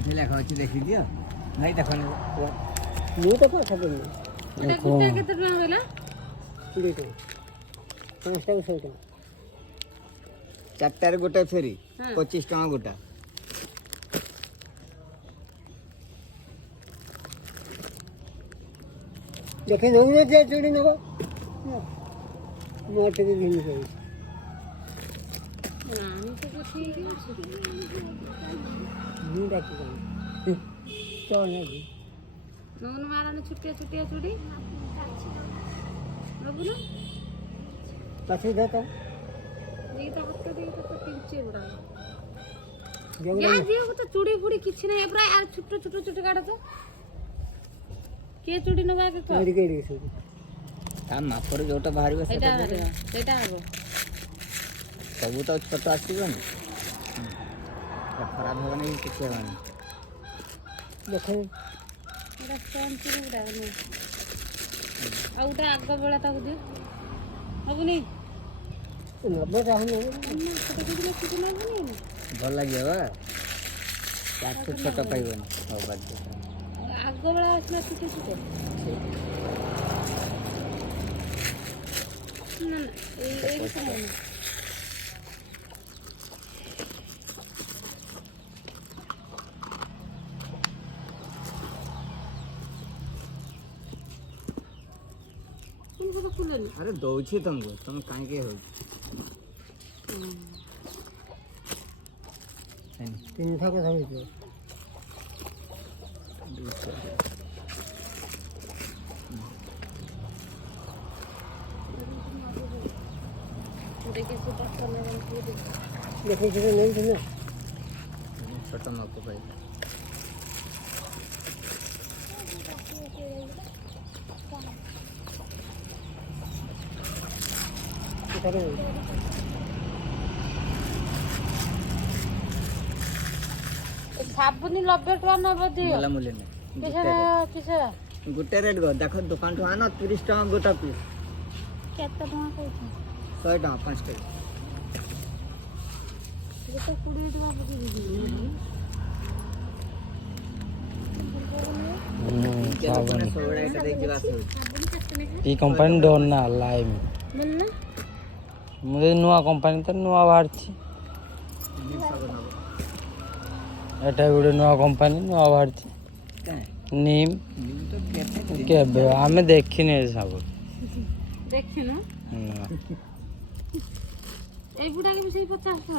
ଏଠି ଲେଖା ଅଛି ଦେଖିଦିଅ ଭାଇ ଦେଖନି ମୁଁ ତ ପାଠ ପଢ଼ିନି। ଏଟା ଗୋଟା କେତେ ଟଙ୍କା କହିଲା? 20 ଟଙ୍କା 5ଟାକୁ 100 ଟଙ୍କା। ଚାରିଟାରେ ଗୋଟେ ଫେରି ହଁ। 25 ଟଙ୍କା ଗୋଟା। ଦେଖେ ନଉନ ଯେ ଚୁଡ଼ି ନେବ ମୁଁ ଟିକେ ଘିନି କରିବି। ନାଇଁ ତ ଠିକ୍ ଅଛି। ମୁଁ ଡାକି ଚଳ ନେବି ନଉନ ମାରାଣି ଛୁଟିଆ ଛୁଟିଆ ଚୁଡ଼ି ନବୁନ ପାଛିକି ଧର ତ ଦିଟା ହାତ ଦିଟା ତ ପିଞ୍ଚେ ଗୁଡ଼ା ଯେଉଁଟା ଦିଅ ତ ଚୁଡ଼ି ଫୁଡ଼ି କିଛି ନାହିଁ ପୁରା ୟାର ଛୋଟ ଛୋଟ ଚୁଟି କାଢ ତ କିଏ ଚୁଡ଼ି ନବା ଏବେ କହ ଏଇଠି କେଇଠି ସବୁ ତା ମାପରୁ ଯୋଉଟା ବାହାରିବ ସେଇଟା ସେଇଟା ବାହାରିବ ସେଇଟା ହବ ସବୁ ତ ଛୋଟ ଆସିବନି ଖରାପ ହେବନି କି କିଛି ହେବନି। ଦେଖେ ଏଇଟା ଷ୍ଟୋନ୍ ଚୁଡ଼ି ଗୁଡ଼ା ଆଉ ଗୋଟେ ଆଗ ବେଳା ତାକୁ ଦିଅ ହବୁନି ନବ ଚାହୁଁନି ଭଲ ଲାଗିବ ବା ତାଠୁ ଛୋଟ ପାଇବନି ହଉ ବାଦ ଆଗ ବେଳା ଆସିଲା ଛୁଟି ଛୁଟି ନା ନା ଏଇ କଥା ନାହିଁ ଫୁଲେନି ଆରେ ଦଉଛି ତମକୁ ତମେ କାହିଁକି ହଉଛି 300 କଥା ହେଇଯିବ। देखिए सुपर सोने में ଦେଖେ ସେଟା ନେଇଥିଲେ ଛୋଟ ମାପ ପାଇବ साबुनी 90 टका नब दियो मला मूल्य नाही किसे गोटे रेट गो देख दुकान ठू आन 30 टका गोटा पीस केते टका कहू 100 टका 5 टका गोटे 20 टका पकी ई कंपनी डोर ना लाइम मन मुझे नुआ कंपनी तो नुआ बाहर एटा गुटे नुआ कंपनी नुआ बाहर नीम केबे आमे देखिने सब देखिनु ए बुढ़ा के भी 50 टका